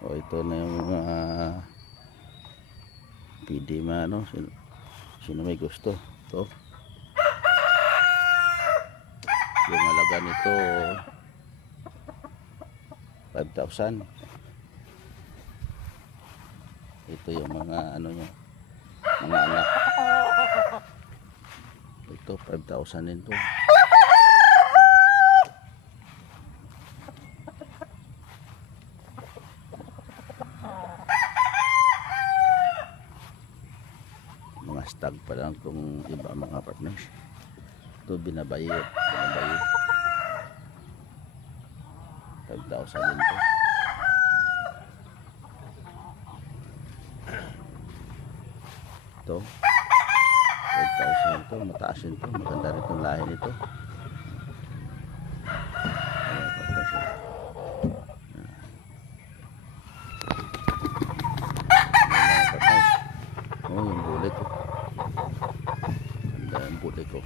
O ito na yung mga pwede ano, sino may gusto. Ito yung halaga nito 5,000. Ito yung mga ano nyo, mga anak. Ito 5,000 din to. Mga stag pa lang kung iba mga partners. Ito binabayi 5,000 din to. Ito 5,000 ito, mataas ito, maganda rin itong lahi nito. Oh, yung bulik ko. Ganda yung bulik ko.